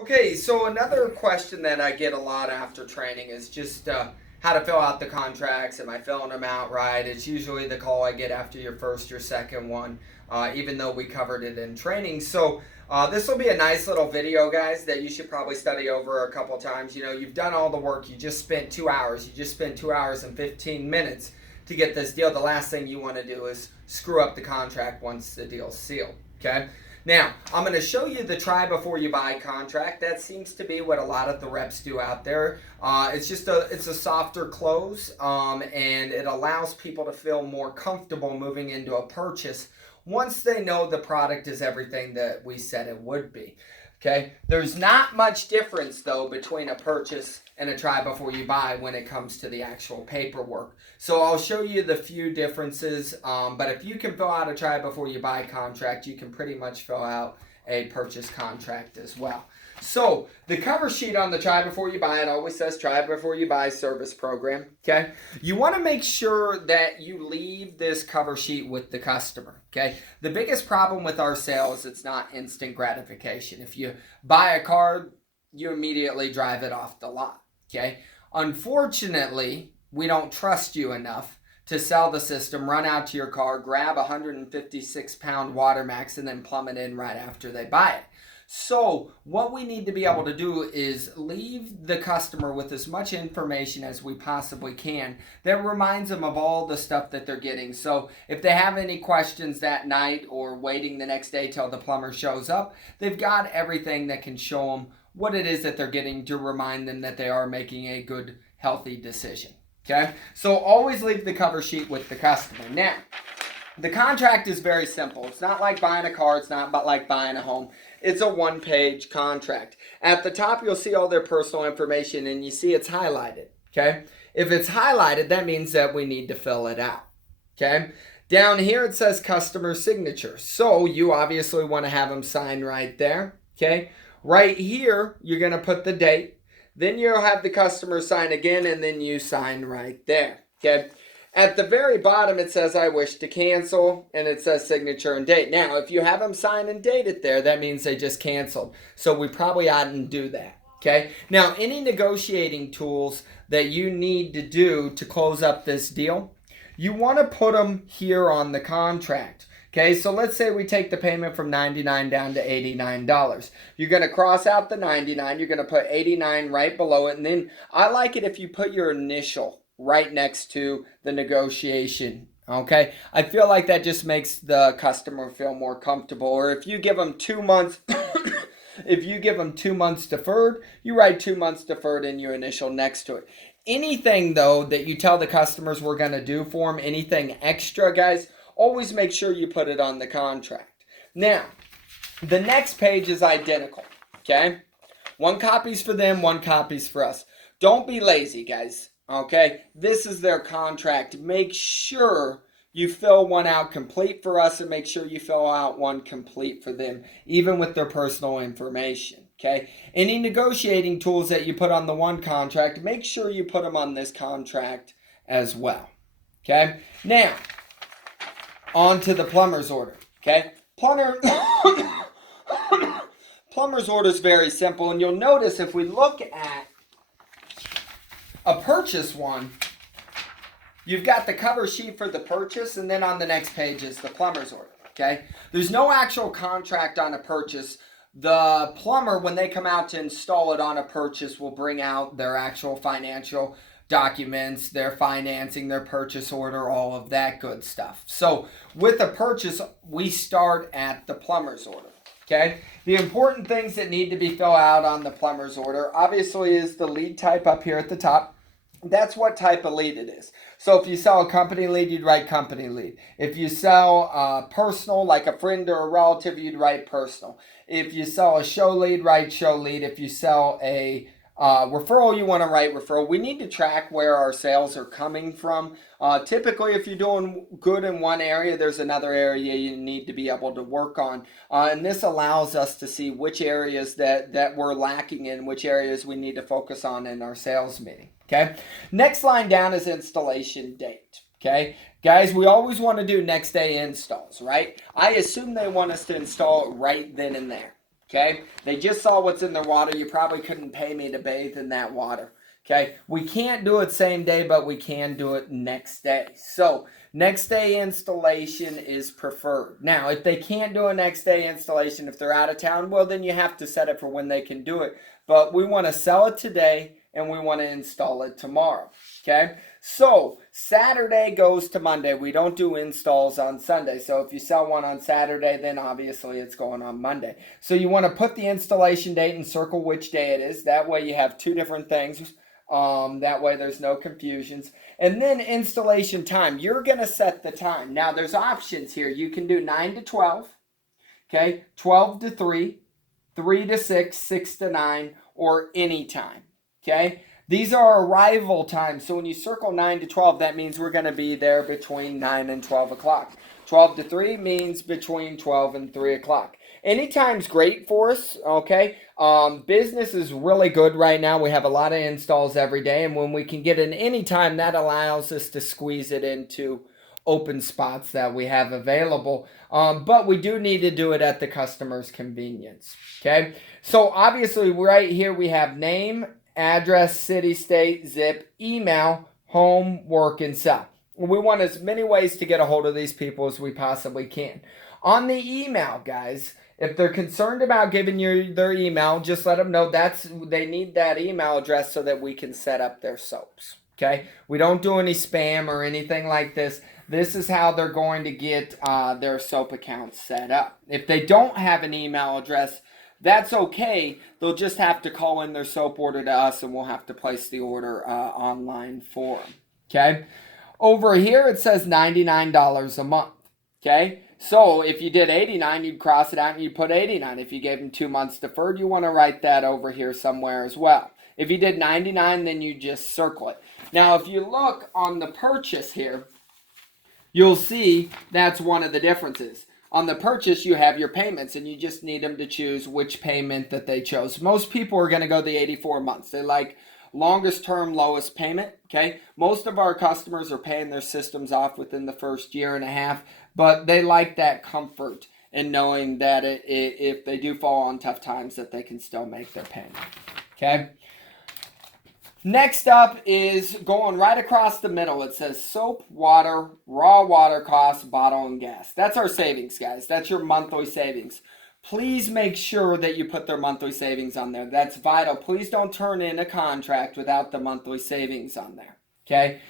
Okay, so another question that I get a lot after training is just how to fill out the contracts. Am I filling them out right? It's usually the call I get after your first or second one, even though we covered it in training. So this will be a nice little video, guys, that you should probably study over a couple times. You know, you've done all the work. You just spent 2 hours. You just spent 2 hours and 15 minutes to get this deal. The last thing you want to do is screw up the contract once the deal's sealed. Okay. Now, I'm going to show you the try before you buy contract. That seems to be what a lot of the reps do out there. It's a softer close, and it allows people to feel more comfortable moving into a purchase once they know the product is everything that we said it would be. Okay, there's not much difference though between a purchase and a try before you buy when it comes to the actual paperwork. So I'll show you the few differences, but if you can fill out a try before you buy contract, you can pretty much fill out a purchase contract as well. So the cover sheet on the try before you buy, it always says try before you buy service program. Okay, you want to make sure that you leave this cover sheet with the customer. Okay, the biggest problem with our sales, it's not instant gratification. If you buy a car, you immediately drive it off the lot. Okay, unfortunately, we don't trust you enough to sell the system, run out to your car, grab a 156-pound water max, and then plumb it in right after they buy it. So what we need to be able to do is leave the customer with as much information as we possibly can that reminds them of all the stuff that they're getting. So if they have any questions that night or waiting the next day till the plumber shows up, they've got everything that can show them what it is that they're getting to remind them that they are making a good, healthy decision. Okay, so always leave the cover sheet with the customer. Now, the contract is very simple. It's not like buying a car. It's not like buying a home. It's a one-page contract. At the top, you'll see all their personal information, and you see it's highlighted. Okay, if it's highlighted, that means that we need to fill it out. Okay, down here it says customer signature. So you obviously want to have them sign right there. Okay, right here, you're going to put the date. Then you'll have the customer sign again, and then you sign right there. Okay. At the very bottom, it says, I wish to cancel, and it says signature and date. Now, if you have them sign and date it there, that means they just canceled. So we probably oughtn't do that. Okay. Now, any negotiating tools that you need to do to close up this deal, you want to put them here on the contract. Okay, so let's say we take the payment from $99 down to $89. You're going to cross out the 99. You're going to put 89 right below it. And then I like it if you put your initial right next to the negotiation. Okay, I feel like that just makes the customer feel more comfortable. Or if you give them 2 months, if you give them 2 months deferred, you write 2 months deferred in your initial next to it. Anything, though, that you tell the customers we're going to do for them, anything extra, guys, always make sure you put it on the contract. Now, the next page is identical, okay? One copy's for them, one copy's for us. Don't be lazy, guys, okay? This is their contract. Make sure you fill one out complete for us and make sure you fill out one complete for them, even with their personal information, okay? Any negotiating tools that you put on the one contract, make sure you put them on this contract as well, okay? Now, on to the plumber's order, okay? Plumber's order is very simple, and you'll notice if we look at a purchase one, you've got the cover sheet for the purchase, and then on the next page is the plumber's order, okay? There's no actual contract on a purchase. The plumber, when they come out to install it on a purchase, will bring out their actual financial documents, their financing, their purchase order, all of that good stuff. So with a purchase, we start at the plumber's order, okay? The important things that need to be filled out on the plumber's order, obviously, is the lead type up here at the top. That's what type of lead it is. So if you sell a company lead, you'd write company lead. If you sell personal, like a friend or a relative, you'd write personal. If you sell a show lead, write show lead. If you sell a referral, you want to write referral. We need to track where our sales are coming from. Typically, if you're doing good in one area, there's another area you need to be able to work on. And this allows us to see which areas that we're lacking in, which areas we need to focus on in our sales meeting. Okay. Next line down is installation date. Okay. Guys, we always want to do next day installs, right? I assume they want us to install it right then and there. Okay, they just saw what's in their water. You probably couldn't pay me to bathe in that water. Okay, we can't do it same day, but we can do it next day. So next day installation is preferred. Now, if they can't do a next day installation, if they're out of town, well, then you have to set it for when they can do it. But we want to sell it today and we want to install it tomorrow. Okay, so Saturday goes to Monday. We don't do installs on Sunday. So if you sell one on Saturday, then obviously it's going on Monday. So you want to put the installation date and circle which day it is. That way you have two different things. That way there's no confusions. And then installation time. You're going to set the time. Now there's options here. You can do 9 to 12, okay, 12 to 3, 3 to 6, 6 to 9, or any time, okay? These are arrival times. So when you circle 9 to 12, that means we're going to be there between 9 and 12 o'clock. 12 to 3 means between 12 and 3 o'clock. Anytime's great for us, okay? Business is really good right now. We have a lot of installs every day, and when we can get an anytime, that allows us to squeeze it into open spots that we have available. But we do need to do it at the customer's convenience, okay? So obviously right here we have name, address, city, state, zip, email, home, work, and sell. We want as many ways to get a hold of these people as we possibly can. On the email, guys, if they're concerned about giving you their email, just let them know they need that email address so that we can set up their soaps. Okay? We don't do any spam or anything like this. This is how they're going to get their soap accounts set up. If they don't have an email address, that's okay. They'll just have to call in their soap order to us, and we'll have to place the order online for them. Okay? Over here, it says $99 a month. Okay? So if you did 89, you'd cross it out and you'd put 89. If you gave them 2 months deferred, you want to write that over here somewhere as well. If you did 99, then you just circle it. Now, if you look on the purchase here, you'll see that's one of the differences. On the purchase, you have your payments, and you just need them to choose which payment that they chose. Most people are going to go the 84 months. They like longest term, lowest payment, okay? Most of our customers are paying their systems off within the first year and a half, but they like that comfort in knowing that if they do fall on tough times, that they can still make their payment, okay? Next up is going right across the middle. It says soap, water, raw water costs, bottle, and gas. That's our savings, guys. That's your monthly savings. Please make sure that you put their monthly savings on there. That's vital. Please don't turn in a contract without the monthly savings on there, okay?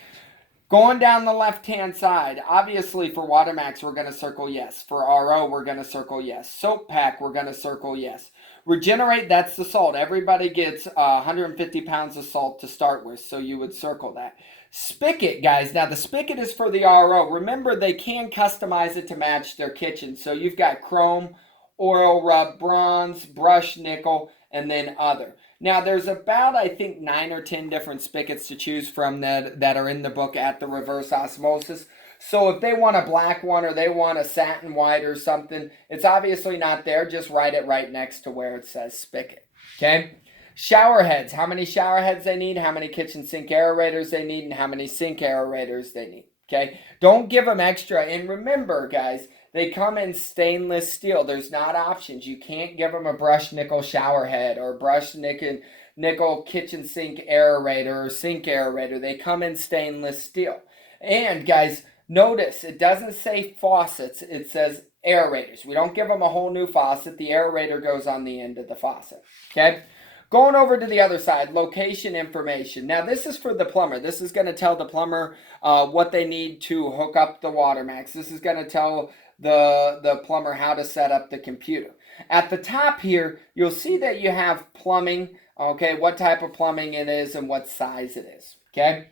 Going down the left-hand side, obviously for Watermax, we're going to circle yes. For RO, we're going to circle yes. Soap Pack, we're going to circle yes. Regenerate, that's the salt. Everybody gets 150 pounds of salt to start with, so you would circle that. Spigot, guys. Now, the spigot is for the RO. Remember, they can customize it to match their kitchen. So you've got chrome, oil rub, bronze, brushed nickel, and then other. Now, there's about, I think, 9 or 10 different spigots to choose from that are in the book at the reverse osmosis. So if they want a black one or they want a satin white or something, it's obviously not there. Just write it right next to where it says spigot, okay? Shower heads, how many shower heads they need, how many kitchen sink aerators they need, and how many sink aerators they need, okay? Don't give them extra. And remember, guys, they come in stainless steel. There's not options. You can't give them a brushed nickel shower head or brushed nickel kitchen sink aerator or sink aerator. They come in stainless steel. And, guys, notice it doesn't say faucets. It says aerators. We don't give them a whole new faucet. The aerator goes on the end of the faucet, okay? Going over to the other side, location information. Now, this is for the plumber. This is going to tell the plumber what they need to hook up the Watermax. This is going to tell the plumber how to set up the computer. At the top here, you'll see that you have plumbing, okay, what type of plumbing it is and what size it is, okay?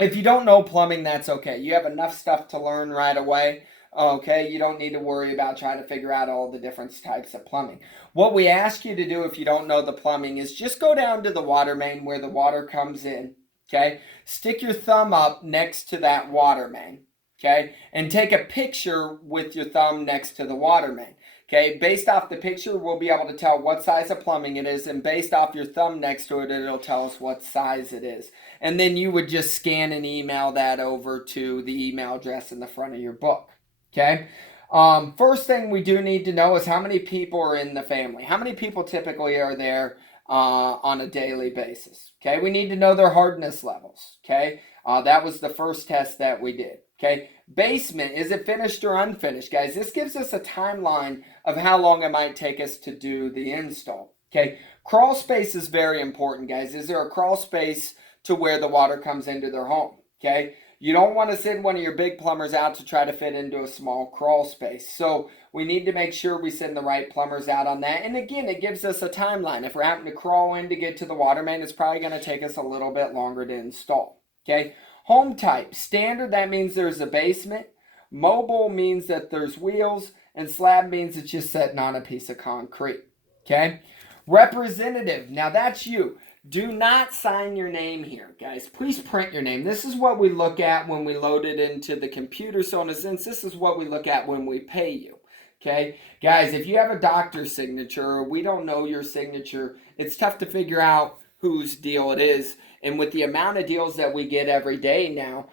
If you don't know plumbing, that's okay. You have enough stuff to learn right away, okay? You don't need to worry about trying to figure out all the different types of plumbing. What we ask you to do if you don't know the plumbing is just go down to the water main where the water comes in, okay? Stick your thumb up next to that water main, okay? And take a picture with your thumb next to the water main, okay? Based off the picture, we'll be able to tell what size of plumbing it is, and based off your thumb next to it, it'll tell us what size it is. And then you would just scan and email that over to the email address in the front of your book, okay? First thing we do need to know is how many people are in the family. How many people typically are there on a daily basis? Okay, we need to know their hardness levels. Okay, that was the first test that we did. Okay, basement, is it finished or unfinished? Guys, this gives us a timeline of how long it might take us to do the install. Okay, crawl space is very important, guys. Is there a crawl space to where the water comes into their home? Okay, you don't want to send one of your big plumbers out to try to fit into a small crawl space. So we need to make sure we send the right plumbers out on that. And again, it gives us a timeline. If we're having to crawl in to get to the water main, it's probably going to take us a little bit longer to install. Okay, home type, standard, that means there's a basement. Mobile means that there's wheels. And slab means it's just sitting on a piece of concrete. Okay, representative, now that's you. Do not sign your name here, guys. Please print your name. This is what we look at when we load it into the computer. So in a sense, this is what we look at when we pay you. Okay, guys, if you have a doctor's signature or we don't know your signature, it's tough to figure out whose deal it is. And with the amount of deals that we get every day now,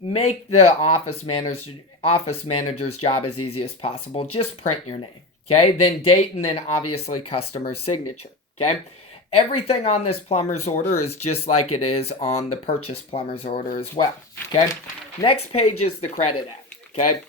make the office manager's job as easy as possible. Just print your name. Okay, then date, and then obviously customer signature. Okay, everything on this plumber's order is just like it is on the purchase plumber's order as well. Okay, next page is the credit app. Okay,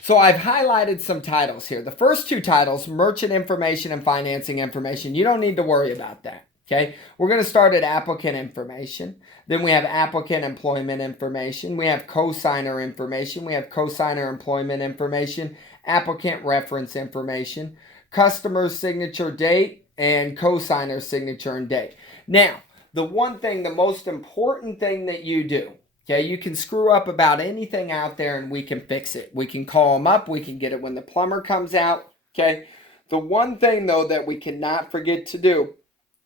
so I've highlighted some titles here. The first two titles, merchant information and financing information, you don't need to worry about that. Okay, we're going to start at applicant information. Then we have applicant employment information. We have cosigner information. We have cosigner employment information, applicant reference information, customer signature date, and cosigner signature and date. Now, the one thing, the most important thing that you do, okay, you can screw up about anything out there and we can fix it. We can call them up. We can get it when the plumber comes out. Okay, the one thing though that we cannot forget to do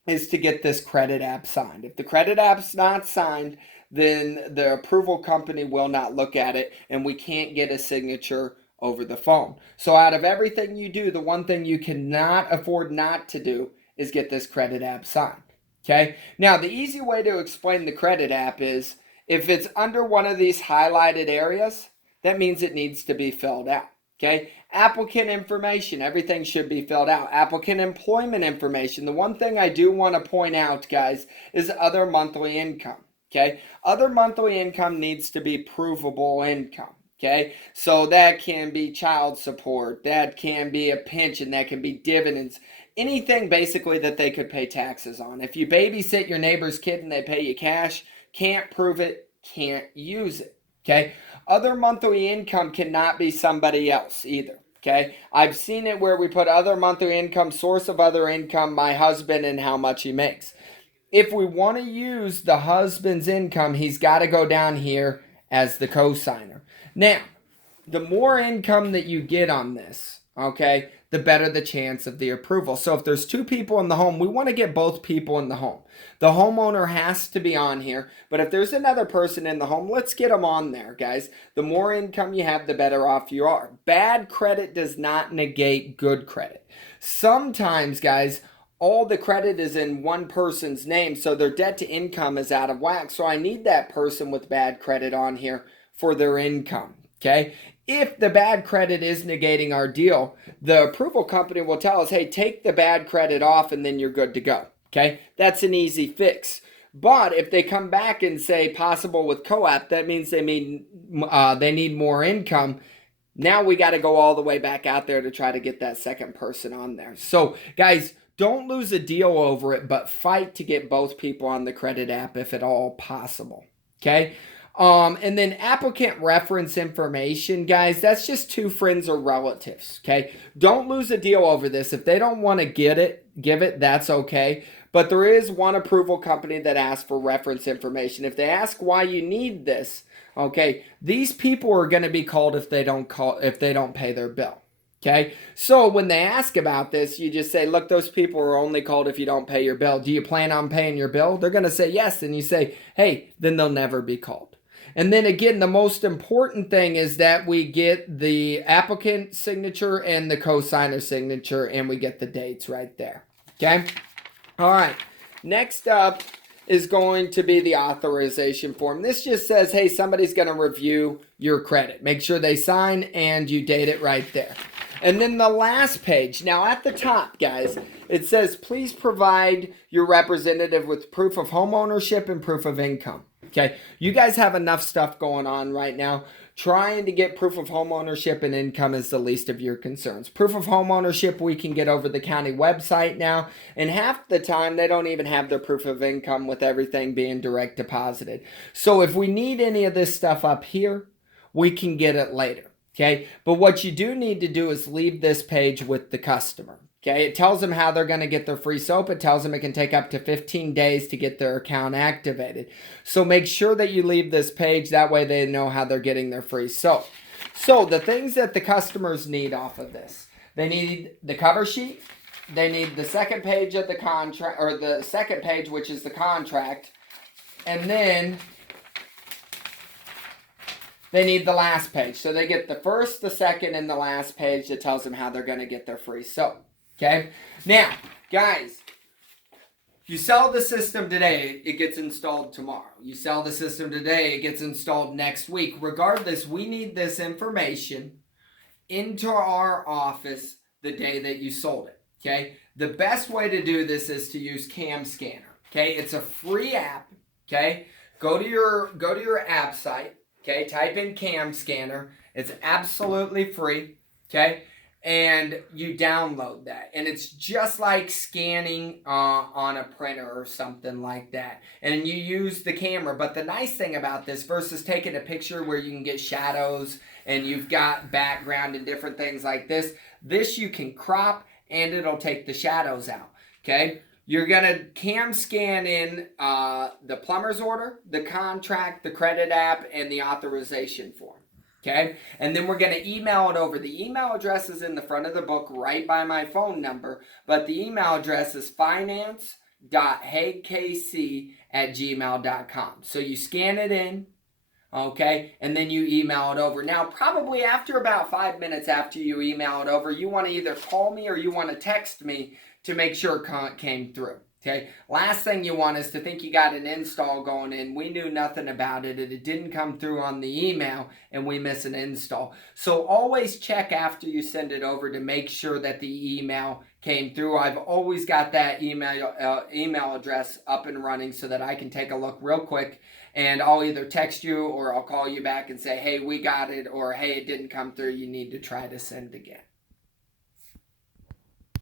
is to get this credit app signed. If the credit app's not signed, then the approval company will not look at it and we can't get a signature over the phone. So out of everything you do, the one thing you cannot afford not to do is get this credit app signed. Okay? Now, the easy way to explain the credit app is if it's under one of these highlighted areas, that means it needs to be filled out. Okay, applicant information, everything should be filled out. Applicant employment information. The one thing I do want to point out, guys, is other monthly income. Okay, other monthly income needs to be provable income. Okay, so that can be child support, that can be a pension, that can be dividends, anything basically that they could pay taxes on. If you babysit your neighbor's kid and they pay you cash, can't prove it, can't use it. Okay, other monthly income cannot be somebody else either. Okay, I've seen it where we put other monthly income, source of other income, my husband, and how much he makes. If we want to use the husband's income, he's got to go down here as the cosigner. Now, the more income that you get on this, okay, the better the chance of the approval. So if there's two people in the home, we want to get both people in the home. The homeowner has to be on here, but if there's another person in the home, let's get them on there, guys. The more income you have, the better off you are. Bad credit does not negate good credit. Sometimes, guys, all the credit is in one person's name, so their debt to income is out of whack. So I need that person with bad credit on here for their income, okay? If the bad credit is negating our deal, the approval company will tell us, hey, take the bad credit off and then you're good to go. Okay, that's an easy fix. But if they come back and say possible with co-op, that means they need more income. Now we got to go all the way back out there to try to get that second person on there. So guys, don't lose a deal over it, but fight to get both people on the credit app if at all possible. Okay. And then applicant reference information, guys, that's just two friends or relatives, okay? Don't lose a deal over this. If they don't want to give it, that's okay. But there is one approval company that asks for reference information. If they ask why you need this, okay, these people are going to be called if they don't pay their bill. Okay, so when they ask about this, you just say, look, those people are only called if you don't pay your bill. Do you plan on paying your bill? They're going to say yes. And you say, hey, then they'll never be called. And then again, the most important thing is that we get the applicant signature and the cosigner signature, and we get the dates right there. Okay? All right. Next up is going to be the authorization form. This just says, hey, somebody's going to review your credit. Make sure they sign and you date it right there. And then the last page, now at the top, guys, it says, please provide your representative with proof of home ownership and proof of income. Okay, you guys have enough stuff going on right now. Trying to get proof of home ownership and income is the least of your concerns. Proof of home ownership we can get over the county website now, and half the time they don't even have their proof of income with everything being direct deposited. So if we need any of this stuff up here, we can get it later. Okay, but what you do need to do is leave this page with the customer. Okay, it tells them how they're going to get their free soap. It tells them it can take up to 15 days to get their account activated. So make sure that you leave this page. That way they know how they're getting their free soap. So the things that the customers need off of this. They need the cover sheet. They need the second page of the contract, or the second page, which is the contract. And then they need the last page. So they get the first, the second, and the last page that tells them how they're going to get their free soap. Okay? Now, guys, you sell the system today, it gets installed tomorrow. You sell the system today, it gets installed next week. Regardless, we need this information into our office the day that you sold it. Okay? The best way to do this is to use Cam Scanner. Okay? It's a free app. Okay? Go to your app site. Okay, type in Cam Scanner. It's absolutely free. Okay, and you download that, and it's just like scanning on a printer or something like that. And you use the camera. But the nice thing about this versus taking a picture where you can get shadows and you've got background and different things like this, this you can crop and it'll take the shadows out. Okay. You're going to cam scan in the plumber's order, the contract, the credit app, and the authorization form. Okay? And then we're going to email it over. The email address is in the front of the book right by my phone number, but the email address is finance.hagekc@gmail.com. So you scan it in, okay, and then you email it over. Now, probably after about 5 minutes after you email it over, you want to either call me or you want to text me to make sure it came through. Okay. Last thing you want is to think you got an install going in. We knew nothing about it, and it didn't come through on the email, and we miss an install. So always check after you send it over to make sure that the email came through. I've always got that email address up and running so that I can take a look real quick, and I'll either text you or I'll call you back and say, hey, we got it, or hey, it didn't come through. You need to try to send again.